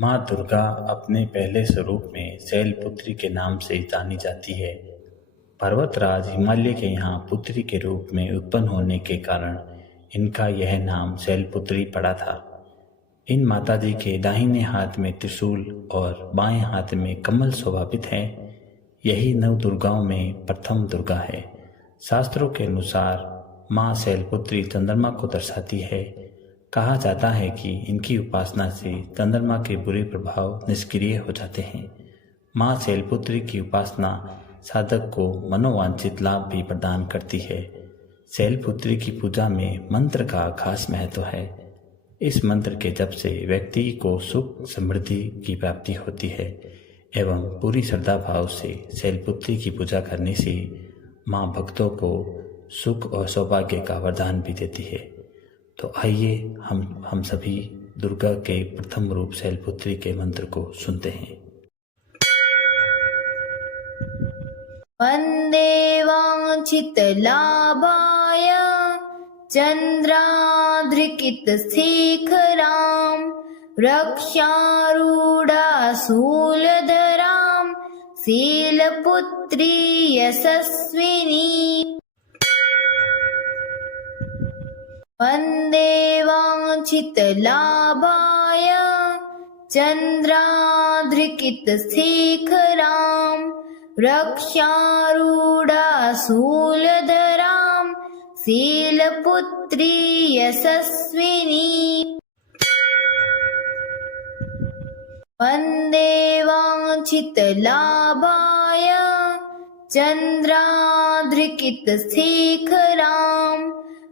माँ दुर्गा अपने पहले स्वरूप में शैलपुत्री के नाम से जानी जाती है। पर्वतराज हिमालय के यहाँ पुत्री के रूप में उत्पन्न होने के कारण इनका यह नाम शैलपुत्री पड़ा था। इन माताजी के दाहिने हाथ में त्रिशूल और बाएं हाथ में कमल शोभापित है। यही नव दुर्गाओं में प्रथम दुर्गा है। शास्त्रों के अनुसार माँ शैलपुत्री चंद्रमा को दर्शाती है। कहा जाता है कि इनकी उपासना से चंद्रमा के बुरे प्रभाव निष्क्रिय हो जाते हैं। माँ शैलपुत्री की उपासना साधक को मनोवांछित लाभ भी प्रदान करती है। शैलपुत्री की पूजा में मंत्र का खास महत्व है। इस मंत्र के जप से व्यक्ति को सुख समृद्धि की प्राप्ति होती है एवं पूरी श्रद्धा भाव से शैलपुत्री की पूजा करने से माँ भक्तों को सुख और सौभाग्य का वरदान भी देती है। तो आइए हम सभी दुर्गा के प्रथम रूप शैलपुत्री के मंत्र को सुनते हैं। वन्दे वाञ्छितलाभाय चन्द्राद्रिकितशेखरां रक्षारूढाशूलधरां शैलपुत्री यशस्विनी। वन्दे वाञ्छितलाभाय चन्द्राद्रिकितशेखरां रक्षारूढाशूलधरां शैलपुत्री यशस्विनी। वन्दे वाञ्छितलाभाय चन्द्राद्रिकितशेखरां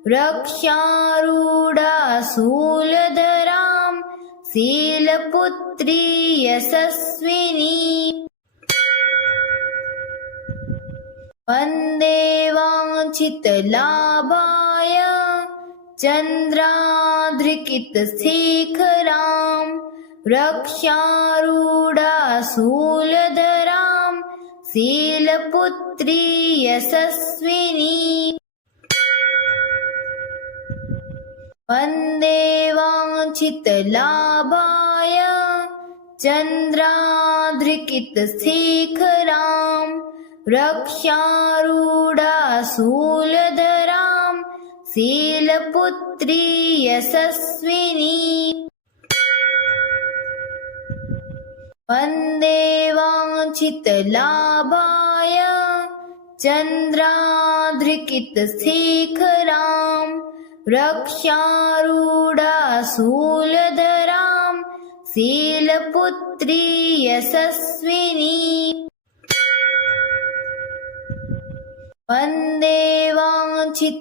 रक्षारूढाशूलधरां शैलपुत्री यशस्विनी। वन्दे वाञ्छितलाभाय चन्द्राद्रिकितशेखरां रक्षारूढाशूलधरां शैलपुत्री यशस्विनी। वन्दे वाञ्छितलाभाय चन्द्राद्रिकितशेखरां रक्षारूढाशूलधरां शैलपुत्री यशस्विनी। वन्दे वाञ्छितलाभाय चन्द्राद्रिकितशेखरां रक्षारूढाशूलधरां शैलपुत्री यशस्विनी। वन्दे वाञ्छितलाभाय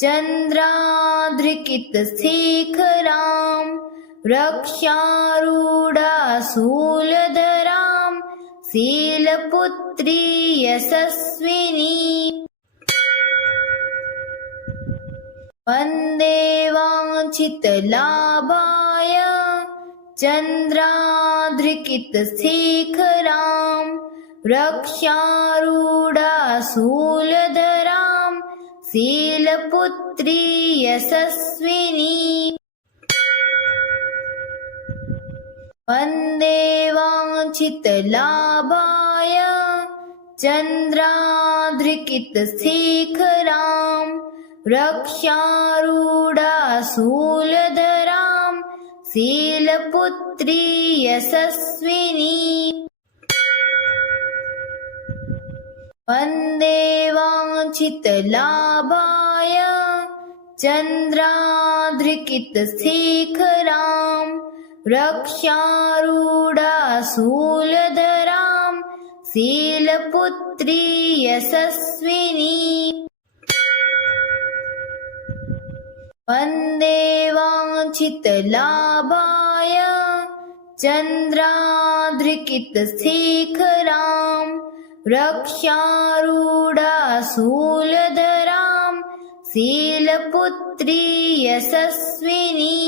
चन्द्राद्रिकितशेखरां रक्षारूढाशूलधरां शैलपुत्री यशस्विनी। वन्दे वाञ्छितलाभाय चन्द्राद्रिकितशेखरां रक्षारूढाशूलधरां शैलपुत्री यशस्विनी। वन्दे वाञ्छितलाभाय चन्द्राद्रिकितशेखरां रक्षारूढाशूलधरां शैलपुत्री यशस्विनी। वन्दे वाञ्छितलाभाय चन्द्राद्रिकितशेखरां रक्षारूढाशूलधरां शैलपुत्री यशस्विनी। वन्दे वाञ्छितलाभाय चन्द्राद्रिकितशेखरां रक्षारूढाशूलधरां शैलपुत्री यशस्विनी।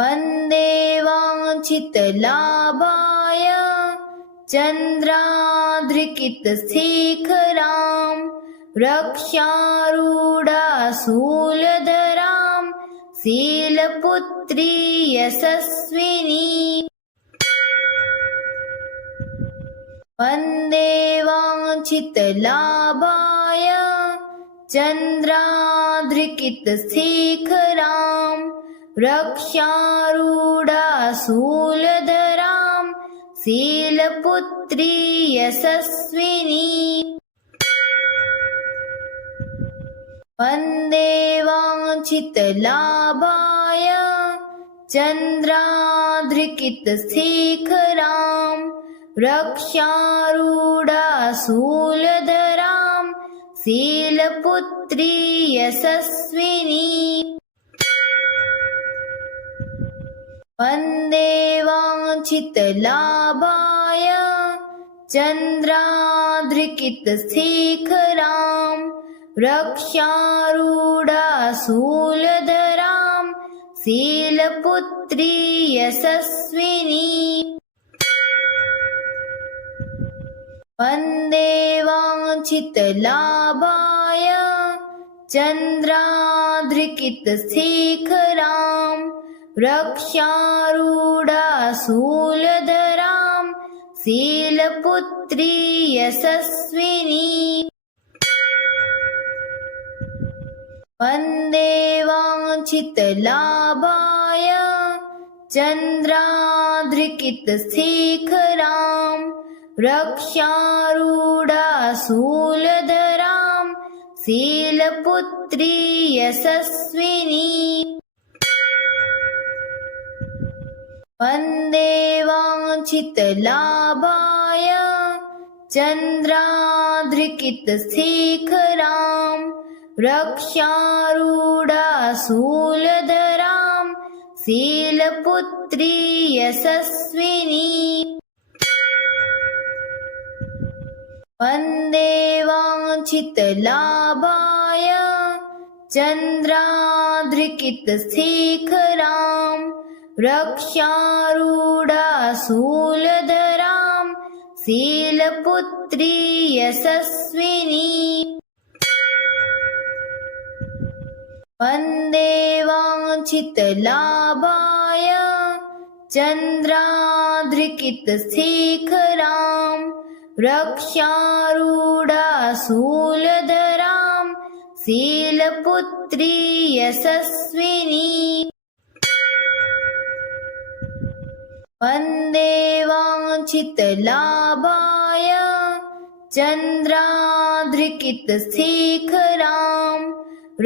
वन्दे वाञ्छितलाभाय चन्द्राद्रिकितशेखरां रक्षारूढाशूलधरां शीलपुत्री यशस्विनी वन्दे वाञ्छितलाभाय चन्द्राद्रिकितशिखरां रक्षारूढाशूलधरां शीलपुत्री यशस्विनी वन्दे वाञ्छितलाभाय चन्द्राद्रिकितशिखरां रक्षारूढाशूलधरां शीलपुत्री यशस्विनी वन्दे वाञ्छितलाभाय चन्द्राद्रिकितशिखरां रक्षारूढाशूलधरां शीलपुत्री यशस्विनी वन्दे वाञ्छितलाभाय चन्द्राद्रिकितशिखरां रक्षारूढाशूलधरां शीलपुत्री यशस्विनी वन्दे वाञ्छितलाभाय चन्द्राद्रिकितशिखरां रक्षारूढाशूलधरां शीलपुत्री यशस्विनी वन्दे वाञ्छितलाभाय चन्द्राद्रिकितशिखरां रक्षारूढाशूलधरां शीलपुत्री यशस्विनी वन्दे वाञ्छितलाभाय चन्द्राद्रिकितशिखरां रक्षारूढाशूलधरां शीलपुत्री यशस्विनी वन्दे वाञ्छितलाभाय चन्द्राद्रिकितशिखरां रक्षारूढाशूलधरां शीलपुत्री यशस्विनी वन्दे वाञ्छितलाभाय चन्द्राद्रिकितशिखरां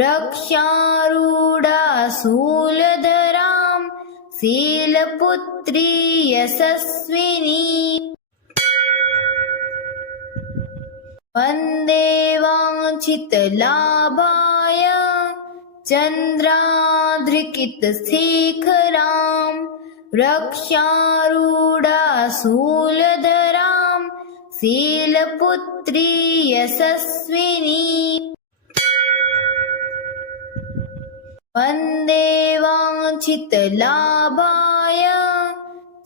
रक्षारूढाशूलधरां शीलपुत्री यशस्विनी वन्दे वाञ्छितलाभाय चन्द्राद्रिकितशिखरां रक्षारूढाशूलधरां शीलपुत्री यशस्विनी वन्दे वाञ्छितलाभाय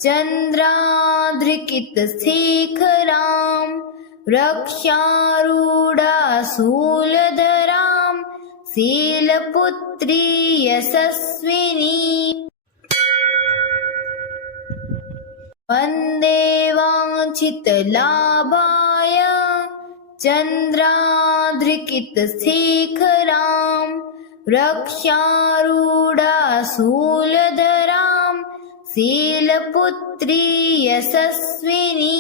चन्द्राद्रिकितशिखरां रक्षारूढाशूलधरां शीलपुत्री यशस्विनी वन्दे वाञ्छितलाभाय चन्द्राद्रिकितशिखरां रक्षारूढाशूलधरां शीलपुत्री यशस्विनी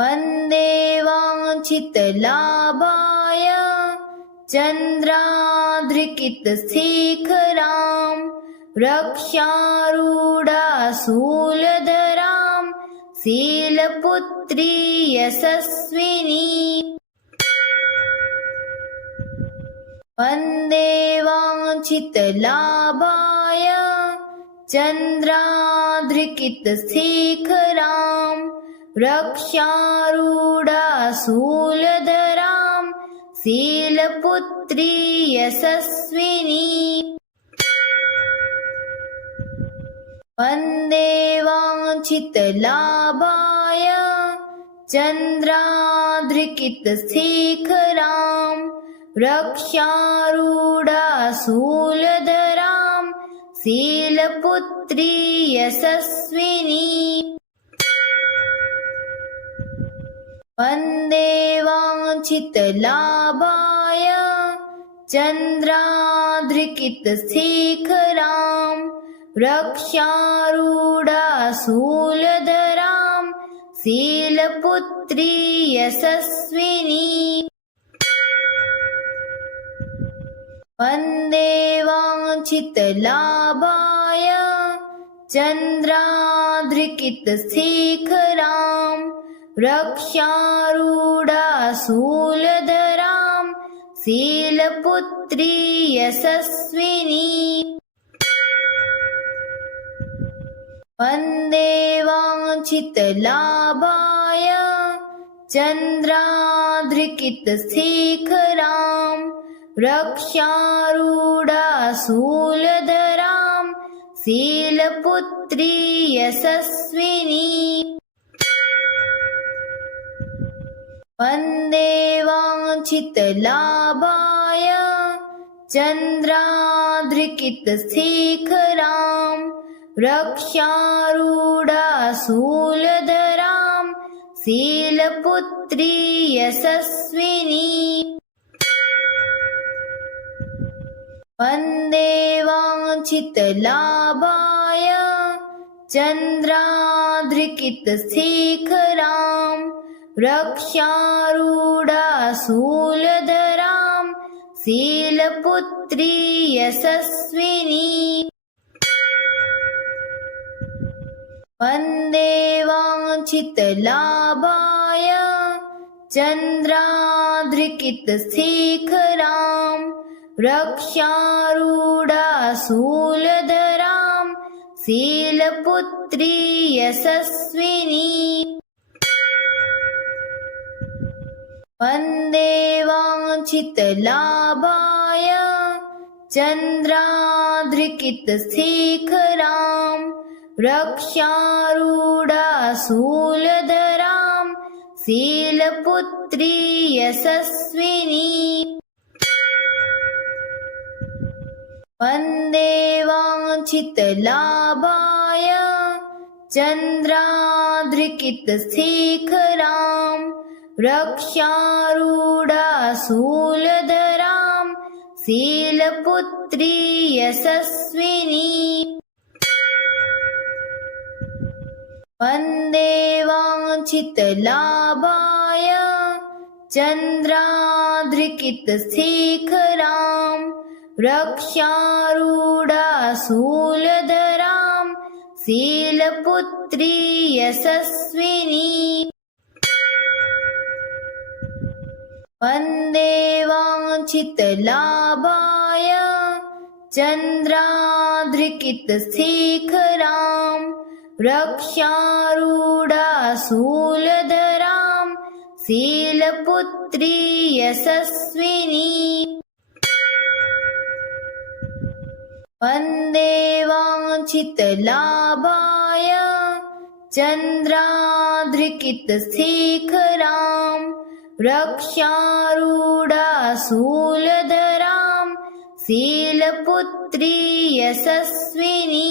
वन्दे वाञ्छितलाभाय चन्द्राद्रिकितशिखरां रक्षारूढाशूलधरां शीलपुत्री यशस्विनी वन्दे वाञ्छितलाभाय चन्द्राद्रिकितशिखरां रक्षारूढाशूलधरां शीलपुत्री यशस्विनी वन्दे वाञ्छितलाभाय चन्द्राद्रिकितशिखरां रक्षारूढाशूलधरां शीलपुत्री यशस्विनी वन्दे वाञ्छितलाभाय चन्द्राद्रिकितशिखरां रक्षारूढाशूलधरां शीलपुत्री यशस्विनी वन्दे वाञ्छितलाभाय चन्द्राद्रिकितशिखरां रक्षारूढाशूलधरां शीलपुत्री यशस्विनी वन्दे वाञ्छितलाभाय चन्द्राद्रिकितशिखरां रक्षारूढाशूलधरां शीलपुत्री यशस्विनी वन्दे वाञ्छितलाभाय चन्द्राद्रिकितशिखरां रक्षारूढाशूलधरां शीलपुत्री यशस्विनी वन्दे वाञ्छितलाभाय चन्द्राद्रिकितशिखरां रक्षारूढाशूलधरां शीलपुत्री यशस्विनी वन्दे वाञ्छितलाभाय चन्द्राद्रिकितशिखरां रक्षारूढाशूलधरां शीलपुत्री यशस्विनी वन्दे वाञ्छितलाभाय चन्द्राद्रिकितशिखरां रक्षारूढाशूलधरां शीलपुत्री यशस्विनी वन्दे वाञ्छितलाभाय चन्द्राद्रिकितशिखरां रक्षारूढाशूलधरां शीलपुत्री यशस्विनी वन्दे वाञ्छितलाभाय चन्द्राद्रिकितशिखरां रक्षारूढाशूलधरां शीलपुत्री यशस्विनी वन्दे वाञ्छितलाभाय चन्द्राद्रिकितशिखरां रक्षारूढाशूलधरां शीलपुत्री यशस्विनी वन्दे वाञ्छितलाभाय चन्द्राद्रिकितशिखरां रक्षारूढाशूलधरां शीलपुत्री यशस्विनी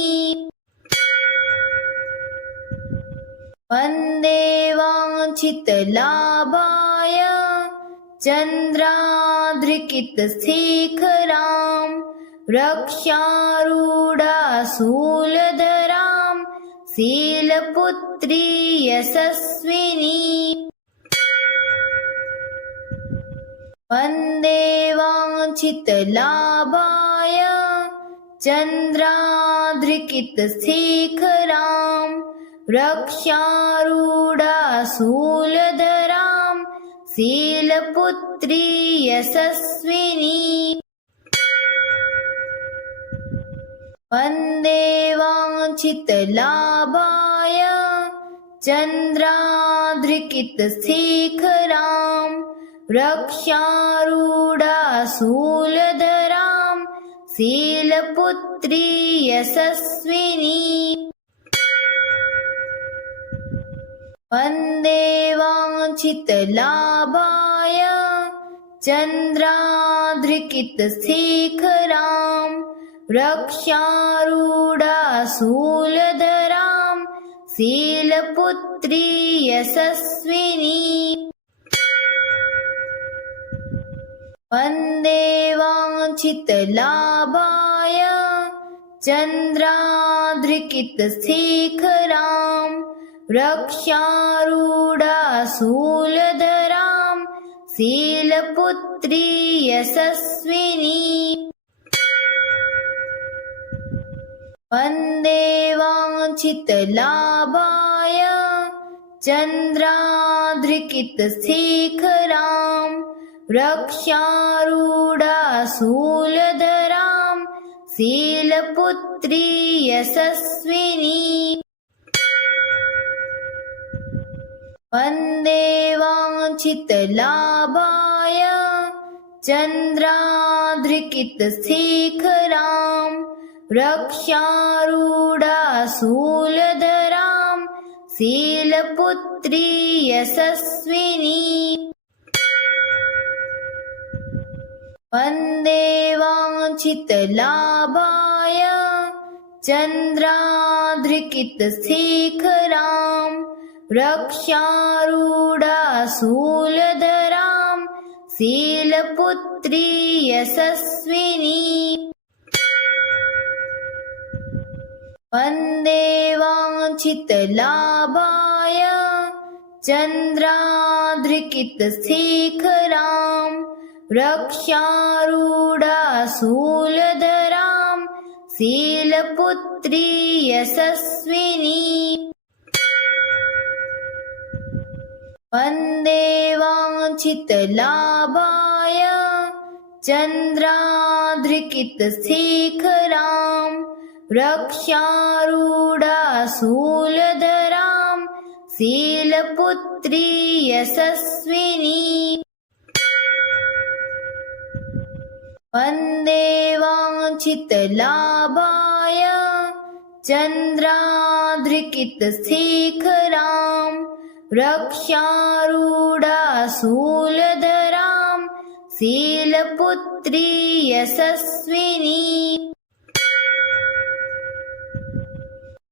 वन्दे वाञ्छितलाभाय चन्द्राद्रिकितशिखरां रक्षारूढाशूलधरां शीलपुत्री यशस्विनी वन्दे वाञ्छितलाभाय चन्द्राद्रिकितशिखरां रक्षारूढाशूलधरां शीलपुत्री यशस्विनी वन्दे वाञ्छितलाभाय चन्द्राद्रिकितशिखरां रक्षारूढाशूलधरां शीलपुत्री यशस्विनी वन्दे वाञ्छितलाभाय चन्द्राद्रिकितशेखरां रक्षारूढाशूलधरां शीलपुत्री यशस्विनी वन्दे वाञ्छितलाभाय चन्द्राद्रिकितशेखरां रक्षारूढाशूलधरां शीलपुत्री यशस्विनी वन्दे वाञ्छितलाभाय चन्द्राद्रिकितशेखरां रक्षारूढाशूलधरां शीलपुत्री यशस्विनी वन्दे वाञ्छितलाभाय चन्द्राद्रिकितशेखरां रक्षारूढाशूलधरां शीलपुत्री यशस्विनी वन्दे वाञ्छितलाभाय चन्द्राद्रिकितशेखरां रक्षारूढाशूलधरां शीलपुत्री यशस्विनी वन्दे वाञ्छितलाभाय चन्द्राद्रिकितशेखरां रक्षारूढाशूलधरां शीलपुत्री यशस्विनी वन्दे वाञ्छितलाभाय चन्द्राद्रिकितशेखरां रक्षारूढाशूलधरां शीलपुत्री यशस्विनी वन्दे वाञ्छितलाभाय चन्द्राद्रिकितशेखरां रक्षारूढाशूलधरां शीलपुत्री यशस्विनी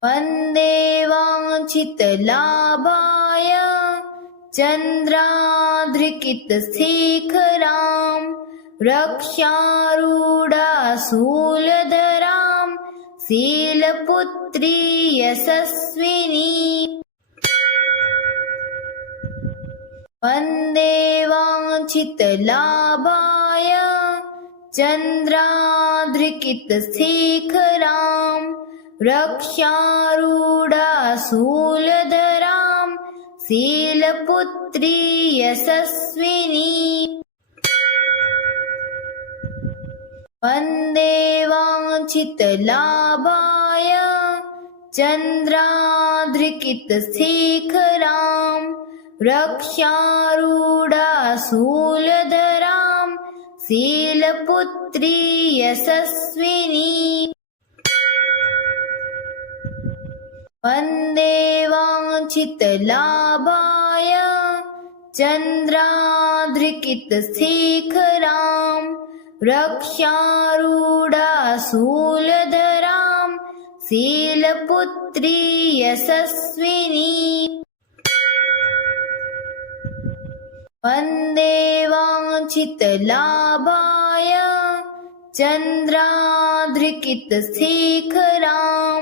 वन्दे वाञ्छितलाभाय चन्द्राद्रिकितशेखरां रक्षारूढाशूलधरां शीलपुत्री यशस्विनी वन्दे वाञ्छितलाभाय चन्द्राद्रिकितशेखरां रक्षारूढाशूलधरां शीलपुत्री यशस्विनी वन्दे वाञ्छितलाभाय चन्द्राद्रिकितशेखरां रक्षारूढाशूलधरां शीलपुत्री यशस्विनी वन्दे वाञ्छितलाभाय चन्द्राद्रिकितशेखरां रक्षारूढाशूलधरां शीलपुत्री यशस्विनी वन्दे वाञ्छितलाभाय चन्द्राद्रिकितशेखरां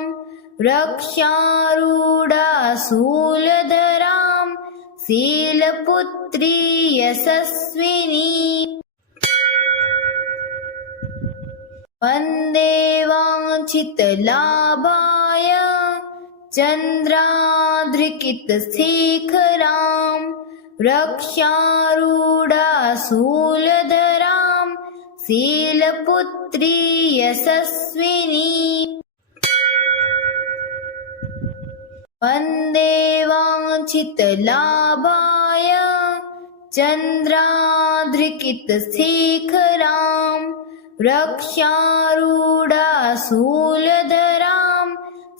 रक्षारूढाशूलधरां शीलपुत्री यशस्विनी वन्दे वाञ्छितलाभाय चन्द्राद्रिकितशेखरां रक्षारूढाशूलधरां शीलपुत्री यशस्विनी वन्दे वाञ्छितलाभाय चन्द्राद्रिकितशेखरां रक्षारूढाशूलधरां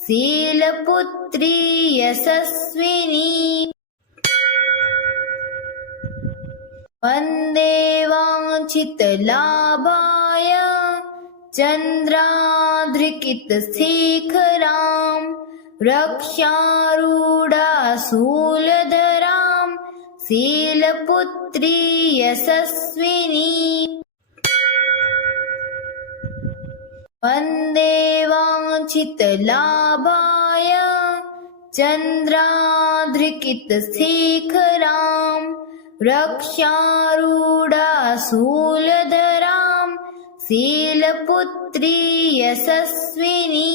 शीलपुत्री यशस्विनी वन्दे वाञ्छितलाभाय चन्द्राद्रिकितशिखरां रक्षारूढाशूलधरां शीलपुत्री यशस्विनी। वन्दे वाञ्छितलाभाय चन्द्राद्रिकितशिखरां रक्षारूढाशूलधरां शीलपुत्री यशस्विनी।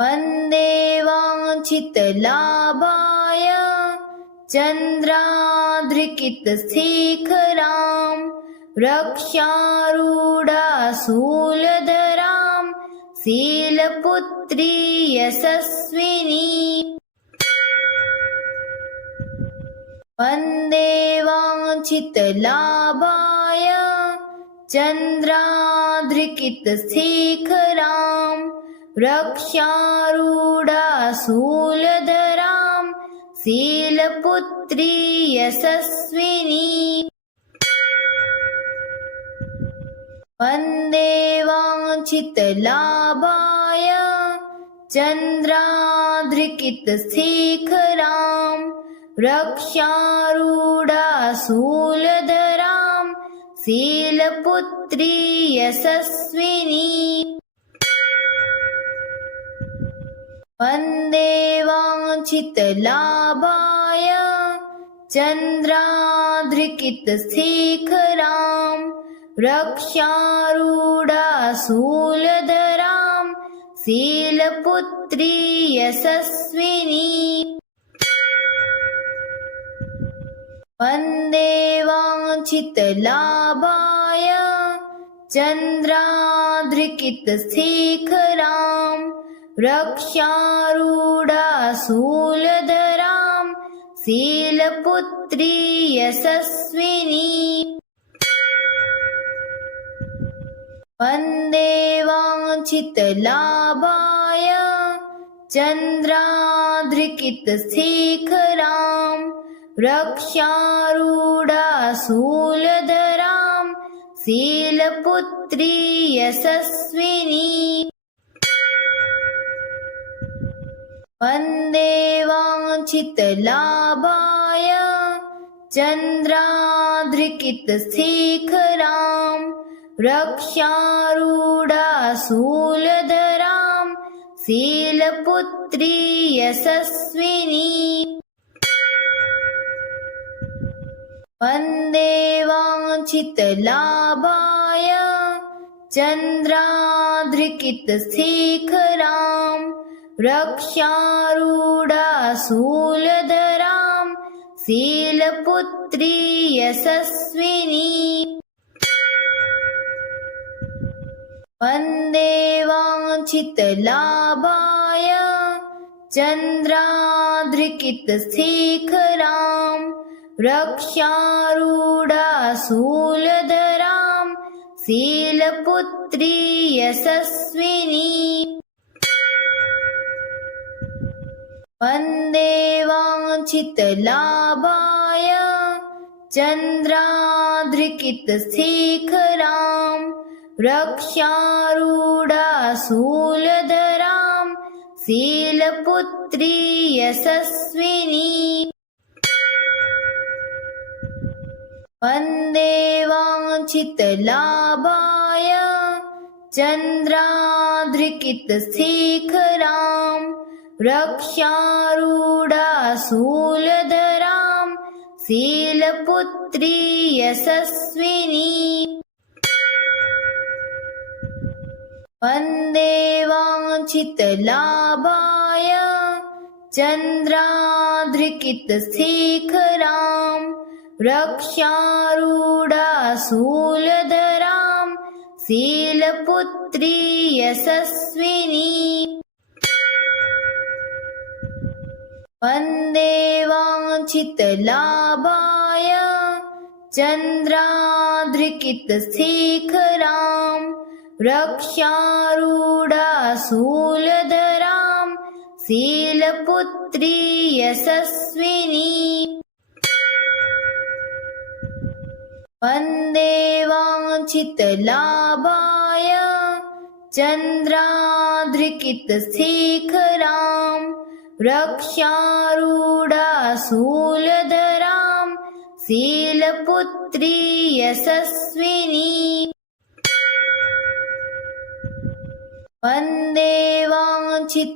वन्दे वाञ्छितलाभाय चन्द्राद्रिकितशिखरां रक्षारूढाशूलधरां शीलपुत्री यशस्विनी। वन्दे वाञ्छितलाभाय चन्द्राद्रिकितशिखरां रक्षारूढाशूलधरां शीलपुत्री यशस्विनी। वन्दे वाञ्छितलाभाय चन्द्राद्रिकितशिखरां रक्षारूढाशूलधरां शीलपुत्री यशस्विनी। वन्दे वाञ्छितलाभाय चन्द्राद्रिकितशिखरां रक्षारूढाशूलधरां शीलपुत्री यशस्विनी। वन्दे वाञ्छितलाभाय चन्द्राद्रिकितशिखरां रक्षारूढाशूलधरां शीलपुत्री यशस्विनी। वन्दे वाञ्छितलाभाय चन्द्राद्रिकितशिखरां रक्षारूढाशूलधरां शीलपुत्री यशस्विनी। वन्दे वाञ्छितलाभाय चन्द्राद्रिकितशिखरां रक्षारूढाशूलधरां शीलपुत्री यशस्विनी। वन्दे वाञ्छितलाभाय चन्द्राद्रिकितशिखरां रक्षारूढाशूलधरां शीलपुत्री यशस्विनी। वन्दे वाञ्छितलाभाय चन्द्राद्रिकितशिखरां रक्षारूढाशूलधरां शीलपुत्री यशस्विनी। वन्दे वाञ्छितलाभाय चन्द्राद्रिकितशिखरां रक्षारूढाशूलधरां शीलपुत्री यशस्विनी। वन्दे वाञ्छितलाभाय चन्द्राद्रिकितशिखरां रक्षारूढाशूलधरां शीलपुत्री यशस्विनी। वन्दे वाञ्छितलाभाय चन्द्राद्रिकितशिखरां रक्षारूढाशूलधरां शीलपुत्री यशस्विनी। वन्दे वाञ्छितलाभाय चन्द्राद्रिकितशिखरां रक्षारूढाशूलधरां शीलपुत्री यशस्विनी। वन्दे वाञ्छितलाभाय चन्द्राद्रिकितशेखरां रक्षारूढाशूलधरां शीलपुत्री यशस्विनी। वन्दे वाञ्छितलाभाय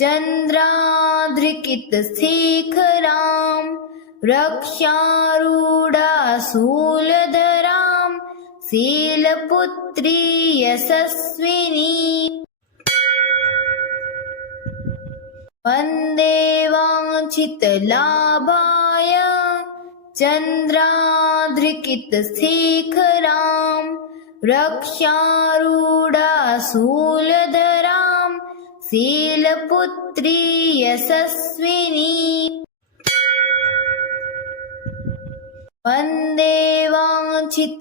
चन्द्राद्रिकितशेखरां रक्षारूढाशूलधरां शीलपुत्री यशस्विनी। वन्दे वाञ्छितलाभाय चन्द्राद्रिकितशेखरां रक्षारूढाशूलधरां शीलपुत्री यशस्विनी। वन्दे वाञ्छितलाभाय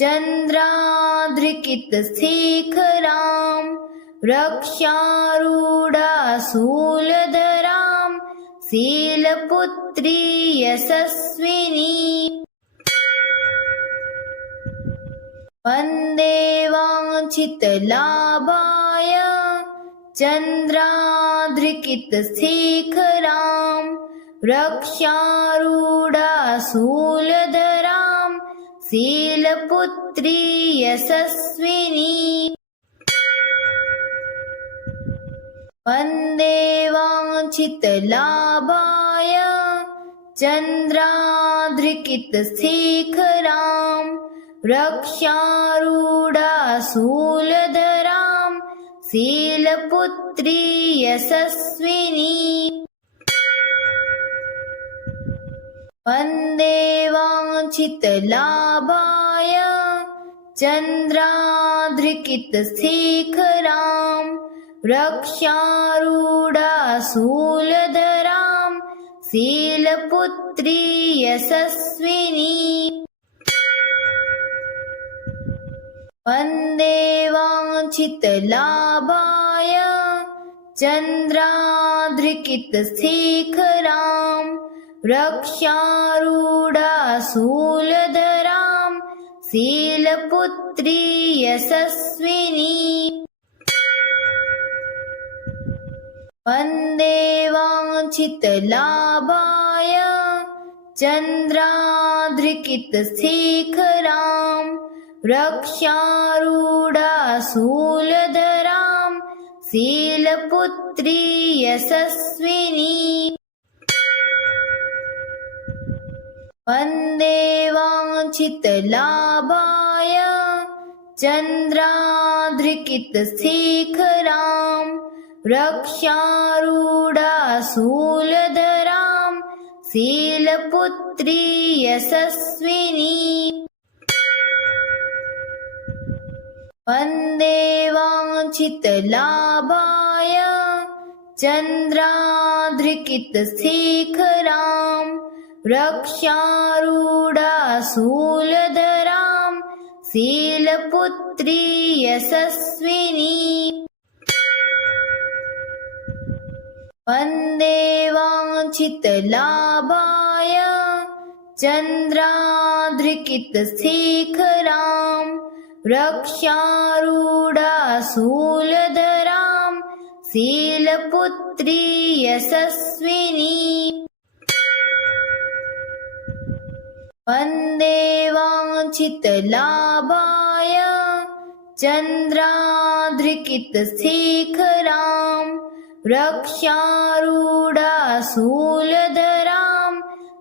चन्द्राद्रिकितशेखरां रक्षारूढाशूलधरां शीलपुत्री यशस्विनी। वन्दे वाञ्छितलाभाय चन्द्राद्रिकितशेखरां रक्षारूढाशूलधरां शीलपुत्री यशस्विनी। वन्दे वाञ्छितलाभाय चन्द्राद्रिकितशेखरां रक्षारूढाशूलधरां शीलपुत्री यशस्विनी। वन्दे वाञ्छितलाभाय चन्द्राद्रिकितशेखरां रक्षारूढाशूलधरां शीलपुत्री यशस्विनी। वन्दे वाञ्छितलाभाय चन्द्राद्रिकितशेखरां रक्षारूढाशूलधरां शीलपुत्री यशस्विनी। वन्दे वाञ्छितलाभाय चन्द्राद्रिकितशेखरां रक्षारूढाशूलधरां शीलपुत्री यशस्विनी। वन्दे वाञ्छितलाभाय चन्द्राद्रिकितशेखरां रक्षारूढाशूलधरां शीलपुत्री यशस्विनी। वन्दे वाञ्छितलाभाय चन्द्राद्रिकितशेखरां रक्षारूढाशूलधरां शीलपुत्री यशस्विनी। वन्दे वाञ्छितलाभाय चन्द्राद्रिकितशेखरां रक्षारूढाशूलधरां शीलपुत्री यशस्विनी। वन्दे वाञ्छितलाभाय चन्द्राद्रिकितशेखरां रक्षारूढाशूलधरां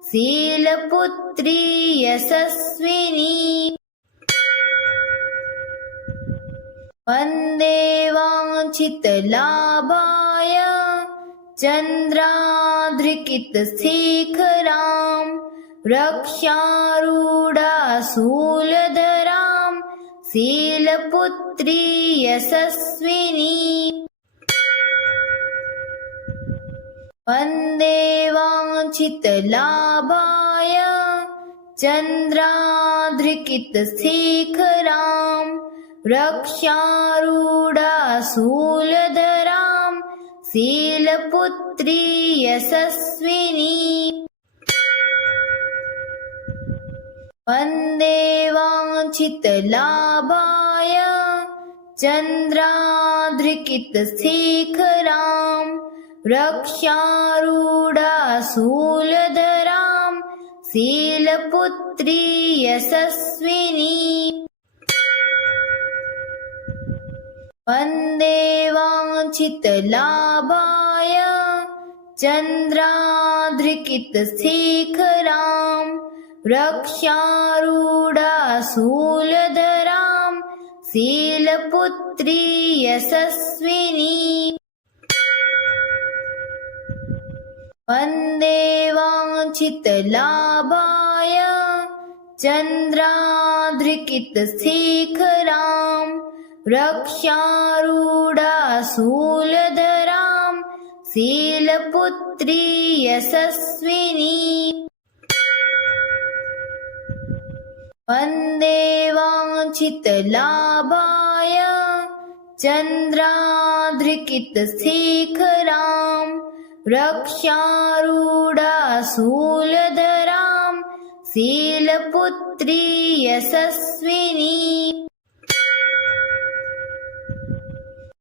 शीलपुत्री यशस्विनी। वन्दे वाञ्छितलाभाय चन्द्राद्रिकितशेखरां रक्षारूढाशूलधरां शीलपुत्री यशस्विनी। वन्दे वाञ्छितलाभाय चन्द्राद्रिकितशेखरां रक्षारूढाशूलधरां शीलपुत्री यशस्विनी। वन्दे वाञ्छितलाभाय चन्द्राद्रिकितशेखरां रक्ष्यारूढाशूलधरां शीलपुत्री यशस्विनी। वन्दे वाञ्छितलाभाय चन्द्राद्रिकितशेखरां रक्ष्यारूढाशूलधरां शीलपुत्री यशस्विनी। वन्दे वाञ्छितलाभाय चन्द्राद्रिकितशेखरां रक्ष्यारूढाशूलधरां शीलपुत्री यशस्विनी। वन्दे वाञ्छितलाभाय चन्द्राद्रिकितशेखरां रक्ष्यारूढाशूलधरां शीलपुत्री यशस्विनी।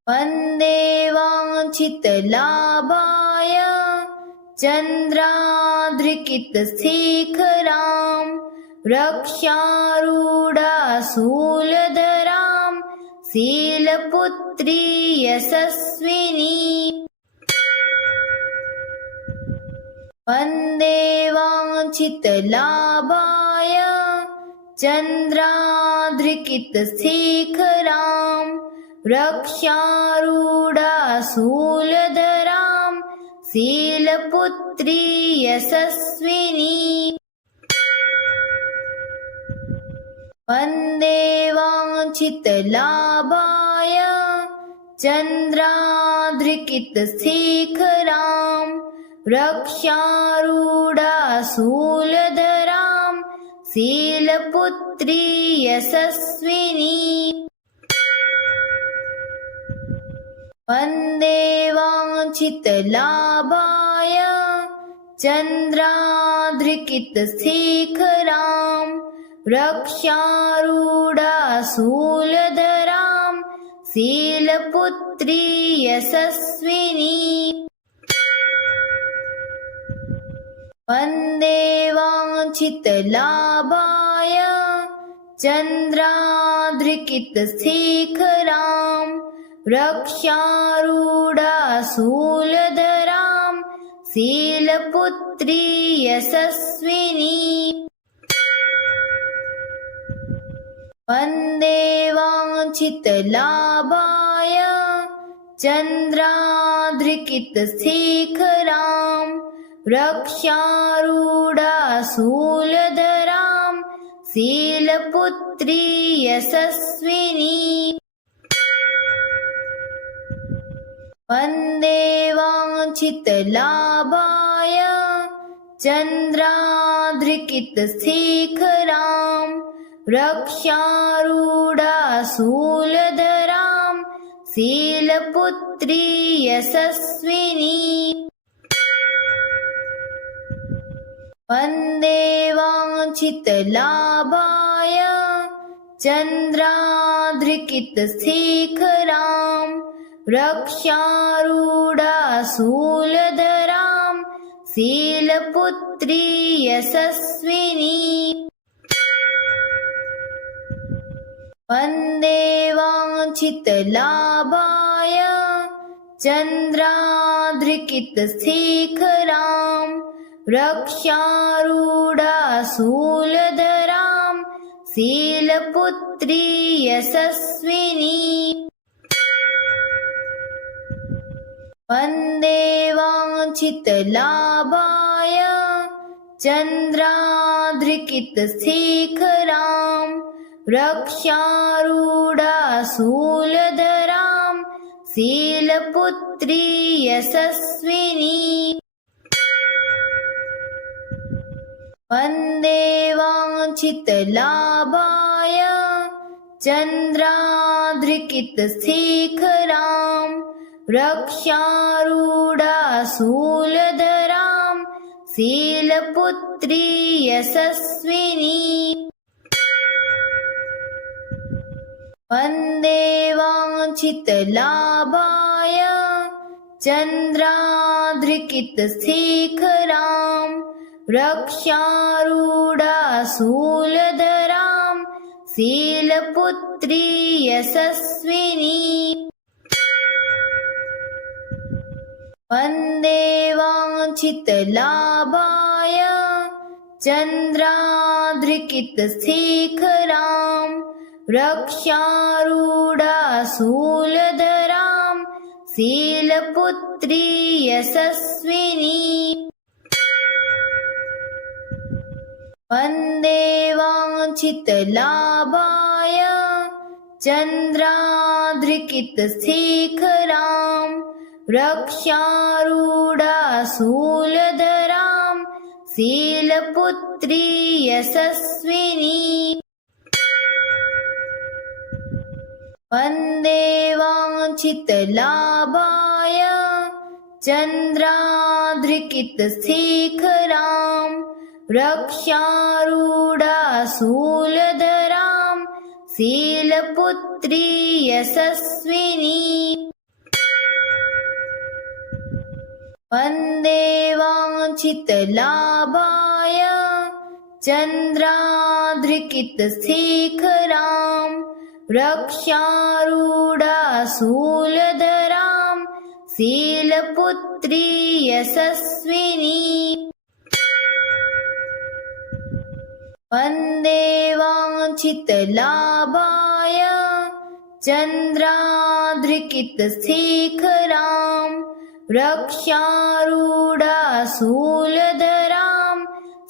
वन्दे वाञ्छितलाभाय चन्द्राद्रिकितशेखरां रक्ष्यारूढाशूलधरां शीलपुत्री यशस्विनी। वन्दे वाञ्छितलाभाय चन्द्राद्रिकितशेखरां रक्ष्यारूढाशूलधरां शीलपुत्री यशस्विनी। वन्दे वाञ्छितलाभाय चन्द्राद्रिकितशेखरां रक्ष्यारूढाशूलधरां शीलपुत्री यशस्विनी। वन्दे वाञ्छितलाभाय चन्द्राद्रिकितशेखरां रक्ष्यारूढाशूलधरां शीलपुत्री यशस्विनी। वन्दे वाञ्छितलाभाय चन्द्राद्रिकितशेखरां रक्ष्यारूढाशूलधरां शीलपुत्री यशस्विनी। वन्दे वाञ्छितलाभाय चन्द्राद्रिकितशेखरां रक्ष्यारूढाशूलधरां शीलपुत्री यशस्विनी। वन्दे वाञ्छितलाभाय चन्द्राद्रिकितशेखरां रक्ष्यारूढाशूलधरां शीलपुत्री यशस्विनी। वन्दे वाञ्छितलाभाय चन्द्राद्रिकितशेखरां रक्ष्यारूढाशूलधरां शीलपुत्री यशस्विनी। वन्दे वाञ्छितलाभाय चन्द्राद्रिकितशेखरां रक्ष्यारूढाशूलधरां शीलपुत्री यशस्विनी। वन्दे वाञ्छितलाभाय चन्द्राद्रिकितशेखरां रक्ष्यारूढाशूलधरां शीलपुत्री यशस्विनी। वन्दे वाञ्छितलाभाय चन्द्राद्रिकितशेखरां रक्ष्यारूढाशूलधरां शीलपुत्री यशस्विनी। वन्दे वाञ्छितलाभाय चन्द्राद्रिकितशिखरां रक्षारूढाशूलधरां शीलपुत्री यशस्विनी। वन्दे वाञ्छितलाभाय चन्द्राद्रिकितशिखरां रक्षारूढाशूलधरां शीलपुत्री यशस्विनी। वन्दे वाञ्छितलाभाय चन्द्राद्रिकितशिखरां रक्षारूढाशूलधरां शीलपुत्री यशस्विनी। वन्दे वाञ्छितलाभाय चन्द्राद्रिकितशिखरां रक्षारूढाशूलधरां शीलपुत्री यशस्विनी। वन्दे वाञ्छितलाभाय चन्द्राद्रिकितशिखरां रक्षारूढाशूलधरां शीलपुत्री यशस्विनी। वन्दे वाञ्छितलाभाय चन्द्राद्रिकितशिखरां रक्षारूढाशूलधरां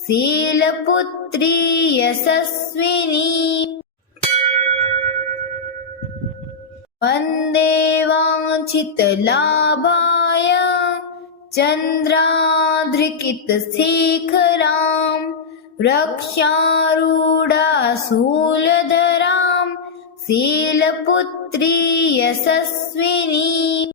शीलपुत्री यशस्विनी। वन्दे वाञ्छितलाभाय चन्द्राद्रिकितशिखरां रक्षारूढाशूलधरां शीलपुत्री यशस्विनी।